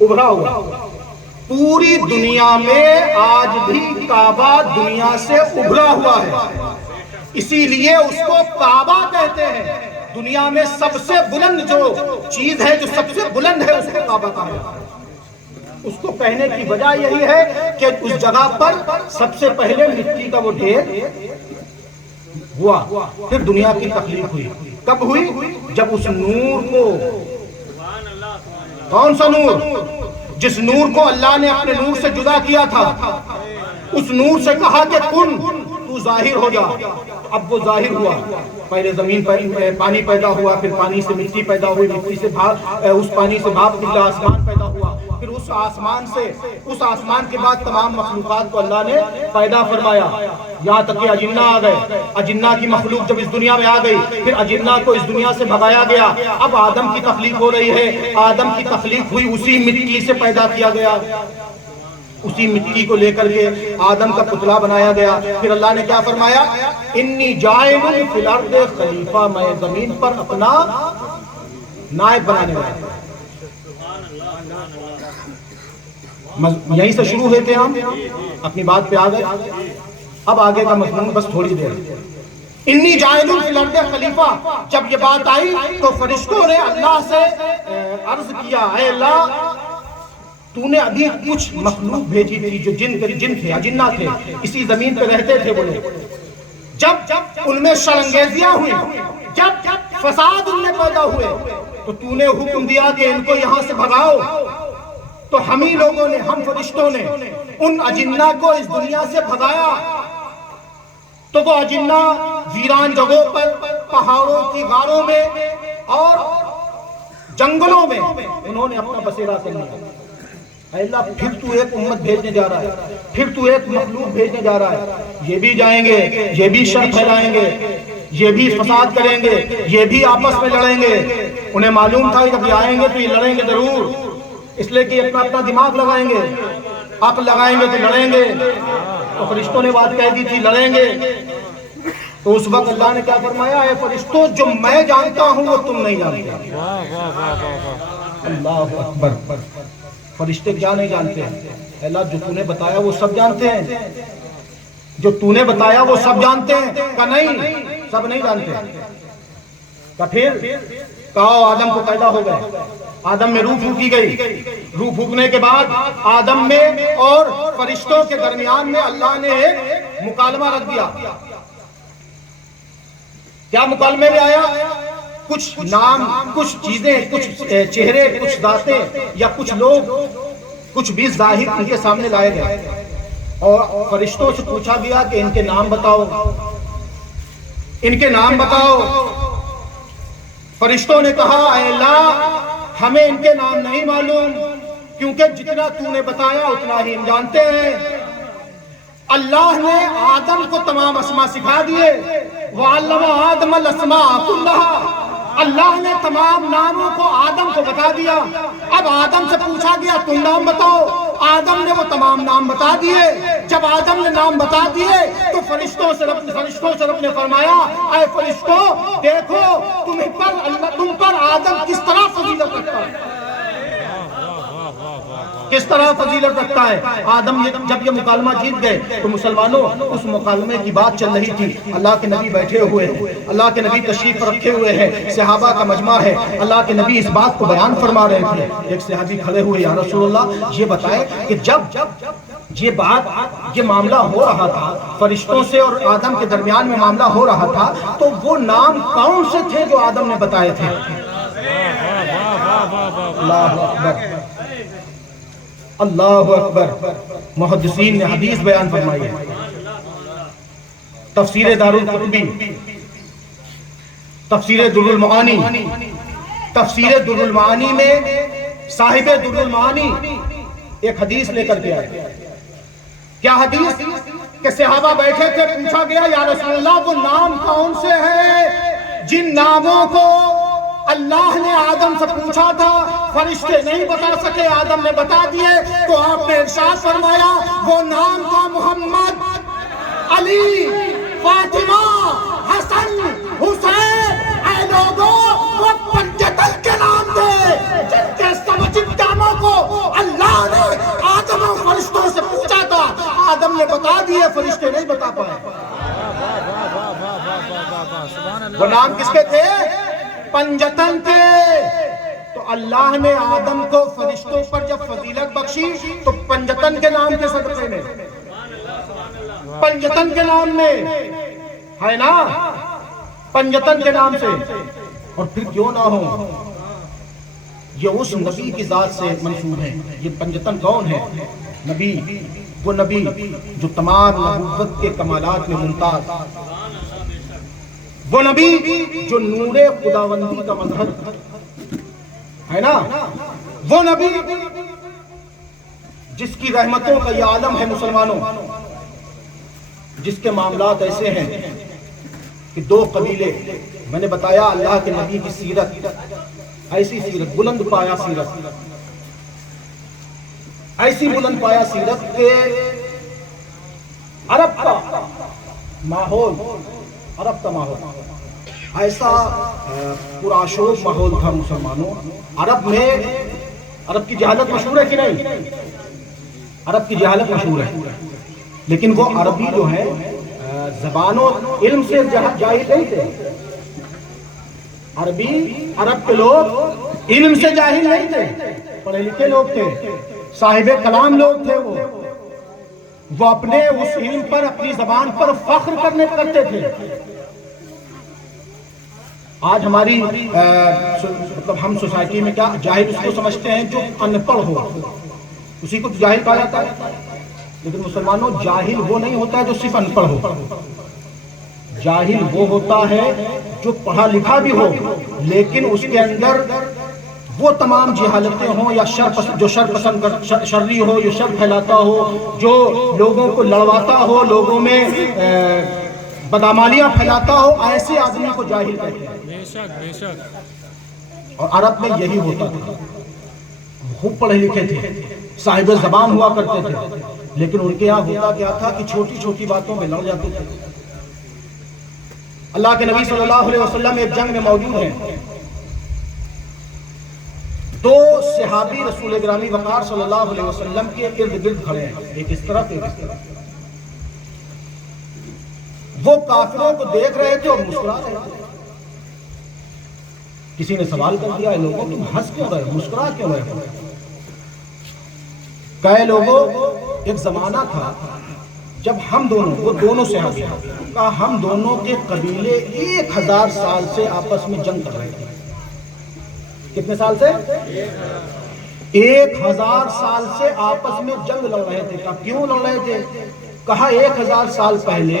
ابھرا ہوا. پوری دنیا میں آج بھی کعبہ دنیا سے ابھرا ہوا ہے، اسی لیے اس کو کعبہ کہتے ہیں. دنیا میں سب سے بلند جو چیز ہے، جو سب سے بلند ہے، اس کو کعبہ کہا جاتا ہے. اس کو کہنے کی وجہ یہی ہے کہ اس جگہ پر سب سے پہلے مٹی کا وہ ڈھیر ہوا، پھر دنیا کی تخلیق ہوئی. کب ہوئی؟ جب اس نور کو، کون سا نور؟ جس نور کو اللہ نے اپنے نور سے جدا کیا تھا، اس نور سے کہا کہ کن، تو ظاہر ہو جا. اب وہ ظاہر ہوا. پہلے زمین پر پانی پیدا ہوا، پھر پانی سے مٹی پیدا ہوئی، مٹی سے اس پانی سے بھاپ نکلا، آسمان پیدا ہوا. پھر اس آسمان کے بعد تمام مخلوقات کو اللہ نے پیدا فرمایا، یہاں تک کہ اجنہ آ گئے. اجنہ کی مخلوق جب اس دنیا میں آ گئی، پھر اجنہ کو اس دنیا سے بھگایا گیا. اب آدم کی تخلیق ہو رہی ہے. آدم کی تخلیق ہوئی، اسی مٹی سے پیدا کیا گیا. اسی مٹی کو لے کر کے آدم کا پتلا بنایا گیا. پھر اللہ نے کیا فرمایا؟ انی جاعل فی الارض خلیفہ، میں زمین پر اپنا نائب بنانے والا. یہیں سے شروع ہوئے تھے ہم، اپنی بات پہ آ گئے. اب آگے کا مضمون بس تھوڑی دیر. انی جاعل فی الارض خلیفہ، جب یہ بات آئی تو فرشتوں نے اللہ سے عرض کیا، اے اللہ، تو نے ابھی کچھ مخلوق بھیجی تھی جو جن تھے، اجنہ تھے، اسی زمین پہ رہتے تھے. بولے جب ان میں شرانگیزیاں ہوئی، جب فساد ان میں پیدا ہوئے، تو تو نے حکم دیا کہ ان کو یہاں سے بھگاؤ. تو ہم ہی لوگوں نے، ہم فرشتوں نے ان اجنہ کو اس دنیا سے بھگایا. تو وہ اجنہ ویران جگہوں پر، پہاڑوں کی غاروں میں اور جنگلوں میں انہوں نے اپنا بسیرا کر لیا. اے اللہ، پھر تو ایک امت بھیجنے جا رہا ہے، پھر تو ایک مخلوق بھیجنے جا رہا ہے. یہ بھی جائیں گے، یہ بھی شر پھیلائیں گے، یہ بھی فساد کریں گے، یہ بھی آپس میں لڑیں گے. انہیں معلوم تھا کہ جب یہ آئیں گے تو یہ لڑیں گے ضرور، اس لیے کہ اپنا دماغ لگائیں گے، عقل لگائیں گے تو لڑیں گے. تو فرشتوں نے بات کہہ دی تھی لڑیں گے. تو اس وقت اللہ نے کیا فرمایا؟ اے فرشتوں، جو میں جانتا ہوں وہ تم نہیں جانتے. اللہ اکبر. فرشتے کیا نہیں جانتے ہیں؟ اللہ، جو تو نے بتایا وہ سب جانتے ہیں، جو تو نے بتایا وہ سب جانتے ہیں. کہ نہیں، سب نہیں جانتے. کہ پھر کہو آدم کو پیدا ہو گئے، آدم میں روح پھونکی گئی. روح پھونکنے کے بعد آدم میں اور فرشتوں کے درمیان میں اللہ نے ایک مکالمہ رکھ دیا. کیا مکالمے میں آیا؟ کچھ نام، کچھ چیزیں، کچھ چہرے، کچھ ذاتیں یا کچھ لوگ، کچھ بھی ظاہر ان کے سامنے لائے گئے اور فرشتوں سے پوچھا گیا کہ ان کے نام بتاؤ، ان کے نام بتاؤ. فرشتوں نے کہا، اے اللہ، ہمیں ان کے نام نہیں معلوم، کیونکہ جتنا تو نے بتایا اتنا ہی ہم جانتے ہیں. اللہ نے آدم کو تمام اسماء سکھا دیے. وَعَلَّمَ آدَمَ الْأَسْمَاءَ كُلَّهَا، اللہ نے تمام ناموں کو آدم کو بتا دیا. اب آدم سے پوچھا گیا تم نام بتاؤ، آدم نے وہ تمام نام بتا دیے. جب آدم نے نام بتا دیے تو فرشتوں سے رب نے فرمایا، اے فرشتوں، دیکھو تم پر آدم کس طرح فضیلت رکھتا ہے، کس طرح فضیلت رکھتا ہے. آدم جب یہ مکالمہ جیت گئے تو مسلمانوں، اس مکالمے کی بات چل رہی تھی. اللہ کے نبی بیٹھے ہوئے ہیں، اللہ کے نبی تشریف رکھے ہوئے ہیں، صحابہ کا مجمع ہے. اللہ کے نبی اس بات کو بیان فرما رہے تھے. ایک صحابی کھڑے ہوئے، یا رسول اللہ، یہ بتائے کہ جب یہ معاملہ ہو رہا تھا، فرشتوں سے اور آدم کے درمیان میں معاملہ ہو رہا تھا، تو وہ نام کون سے تھے جو آدم نے بتائے تھے؟ اللہ اکبر، اللہ اکبر. محدثین نے حدیث بیان فرمائی ہے. تفسیر دارالقطبی، تفسیر در المعانی، تفسیر در المعانی میں صاحب در المعانی ایک حدیث لے کر کے آئے. کیا حدیث؟ کہ صحابہ بیٹھے تھے، پوچھا گیا، یا رسول اللہ، وہ نام کون سے ہیں جن ناموں کو اللہ نے آدم سے پوچھا تھا، فرشتے نہیں بتا سکے، آدم نے بتا دیے. تو آپ نے ارشاد فرمایا، وہ نام تھا محمد، علی، فاطمہ، حسن، حسین. اے لوگوں، وہ پنجتن کے نام تھے جن کے سمجھ ناموں کو بتا دیے، فرشتے نہیں بتا پائے۔ وہ نام کس کے تھے؟ پنجتن تھے۔ تو اللہ نے آدم کو فرشتوں پر جب فضیلت بخشی تو پنجتن کے نام کے صدقے میں، پنجتن کے نام میں ہے نا، پنجتن کے نام سے۔ اور پھر کیوں نہ ہو، یہ اس نبی کی ذات سے منسوب ہے۔ یہ پنجتن کون ہے؟ نبی، وہ نبی جو تمام نبوت کے کمالات میں ممتاز، وہ نبی جو نور خداوندی کا مظہر ہے نا، وہ نبی جس کی رحمتوں کا یہ عالم ہے مسلمانوں، جس کے معاملات ایسے ہیں کہ دو قبیلے، میں نے بتایا اللہ کے نبی کی سیرت، ایسی سیرت بلند پایا سیرت، ایسی بلند پایا سیرت کہ عرب کا ماحول، عرب کا ماحول ایسا پرآشوب ماحول تھا مسلمانوں۔ عرب میں، عرب کی جہالت مشہور ہے کہ نہیں؟ عرب کی جہالت مشہور ہے، لیکن وہ عربی جو ہے زبان و علم سے جاہل نہیں تھے۔ عربی، عرب کے لوگ علم سے جاہل نہیں تھے، پڑھے لکھے لوگ تھے، صاحب کلام لوگ تھے۔ وہ اپنے اس علم پر، اپنی زبان پر فخر کرتے تھے۔ آج ہماری مطلب ہم سوسائٹی میں کیا جاہل اس کو سمجھتے ہیں جو ان پڑھ ہو، اسی کو جاہل کہا جاتا ہے۔ لیکن مسلمانوں، جاہل وہ نہیں ہوتا ہے جو صرف ان پڑھ ہو، جاہل وہ ہوتا ہے جو پڑھا لکھا بھی ہو لیکن اس کے اندر وہ تمام جہالتیں ہوں، یا جو شر پسند شرری ہو، جو شر پھیلاتا ہو، جو لوگوں کو لڑواتا ہو، لوگوں میں بدعمالیاں پھیلاتا ہو، ایسے آدمی کو جاہل کہتے ہیں۔ بے شک، بے شک۔ اور عرب میں یہی ہوتا تھا، خوب پڑھے لکھے تھے، صاحب زبان ہوا کرتے تھے، لیکن ان کے یہاں ہوتا کیا تھا کہ چھوٹی چھوٹی باتوں میں لڑ جاتے تھے۔ اللہ کے نبی صلی اللہ علیہ وسلم ایک جنگ میں موجود ہیں، دو صحابی رسول گرامی وقار صلی اللہ علیہ وسلم کے ارد گرد کھڑے ہیں، ایک اس طرف ایک اس طرف۔ وہ کافروں کو دیکھ رہے تھے اور مسکرا رہے تھے۔ کسی نے سوال کر دیا، اے لوگوں تم ہنس کیوں رہے، مسکرا کیوں رہے؟ کہے لوگوں، ایک زمانہ تھا جب ہم دونوں، وہ دونوں صحابی، کہا ہم دونوں کے قبیلے 1000 سال سے آپس میں جنگ کر رہے تھے۔ کتنے سال سے؟ 1000 سال سے آپس میں جنگ لڑ رہے تھے۔ کہا کیوں لڑ رہے تھے؟ کہا 1000 سال پہلے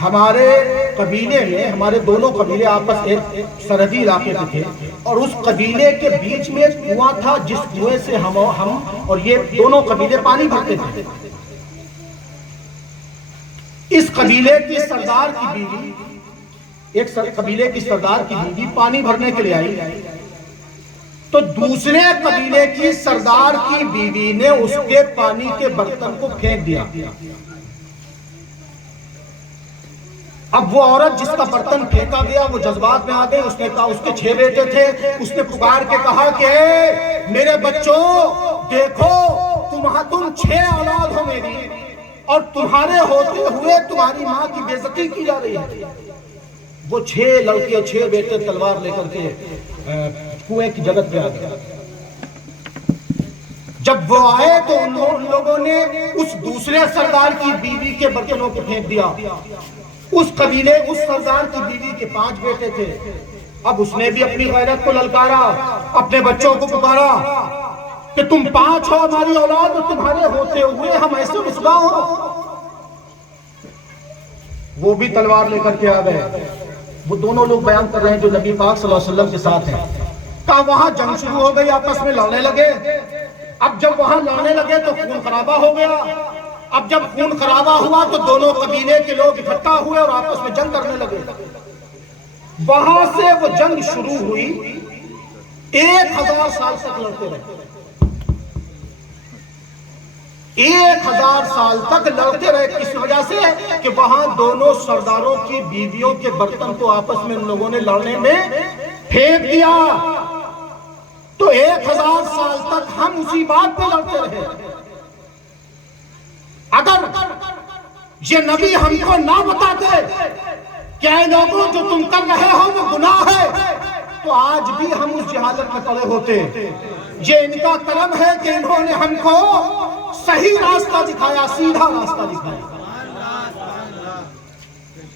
ہمارے قبیلے میں، ہمارے دونوں قبیلے آپس ایک سرحدی علاقے میں تھے، اور اس قبیلے کے بیچ میں ایک کنواں تھا جس کنویں سے ہم اور یہ دونوں قبیلے پانی بھرتے تھے۔ اس قبیلے کی سردار کی بیوی، ایک قبیلے کی سردار کی بیوی پانی بھرنے کے لیے آئی، تو دوسرے قبیلے کی سردار کی بیوی نے اس کے پانی کے برتن کو پھینک دیا۔ اب وہ عورت جس کا برتن پھینکا گیا وہ جذبات میں آ گئی، اس نے کہا، اس کے 6 بیٹے تھے، اس نے پکار کے کہا کہ اے میرے بچوں دیکھو، تم 6 اولاد ہو میری، اور تمہارے ہوتے ہوئے تمہاری ماں کی بے عزتی کی جا رہی ہے۔ وہ 6 لڑکے، 6 بیٹے تلوار لے کر کے کنویں کی جگہ پہ آ گئے۔ جب وہ آئے تو ان لوگوں نے اس دوسرے سردار کی بیوی کے برتنوں کو پھینک دیا۔ اس قبیلے، اس سردار کی بیوی کے 5 بیٹے تھے۔ اب اس نے بھی اپنی غیرت کو للکارا، اپنے بچوں کو پکارا کہ تم 5 ہو ہماری اولاد، اور تمہارے ہوتے ہوئے ہم ایسے رسوا ہو۔ وہ بھی تلوار لے کر کے آ گئے۔ وہ دونوں لوگ بیان کر رہے ہیں جو نبی پاک صلی اللہ علیہ وسلم کے ساتھ ہیں۔ کہا وہاں جنگ شروع ہو گئی، آپس میں لڑنے لگے۔ اب جب وہاں لڑنے لگے تو خون خرابہ ہو گیا۔ اب جب خون خرابہ ہوا تو دونوں قبیلے کے لوگ اکٹھا ہوئے اور آپس میں جنگ کرنے لگے۔ وہاں سے وہ جنگ شروع ہوئی، 1000 سال تک لڑتے رہے۔ 1000 سال تک لڑتے رہے، کس وجہ سے کہ وہاں دونوں سرداروں کی بیویوں کے برتن کو آپس میں ان لوگوں نے لڑنے میں پھینک دیا۔ تو 1000 سال تک ہم اسی بات پہ لڑتے رہے۔ اگر یہ نبی ہم کو نہ بتاتے کہ اے لوگوں جو تم کر رہے ہو وہ گناہ ہے، تو آج بھی ہم اس جہالت میں پڑے ہوتے۔ یہ ان کا کرم ہے کہ انہوں نے ہم کو صحیح راستہ دکھایا، سیدھا راستہ دکھایا۔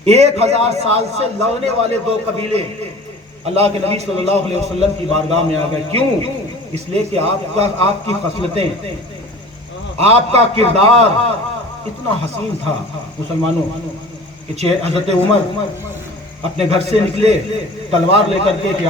1000 سال سے لڑنے والے دو قبیلے اللہ کے نبی صلی اللہ علیہ وسلم کی بارگاہ میں آ گئے۔ کیوں؟ اس لیے کہ آپ کی خصلتیں، آپ کا کردار اتنا حسین تھا مسلمانوں کہ حضرت عمر اپنے گھر سے نکلے تلوار لے کر کے کہ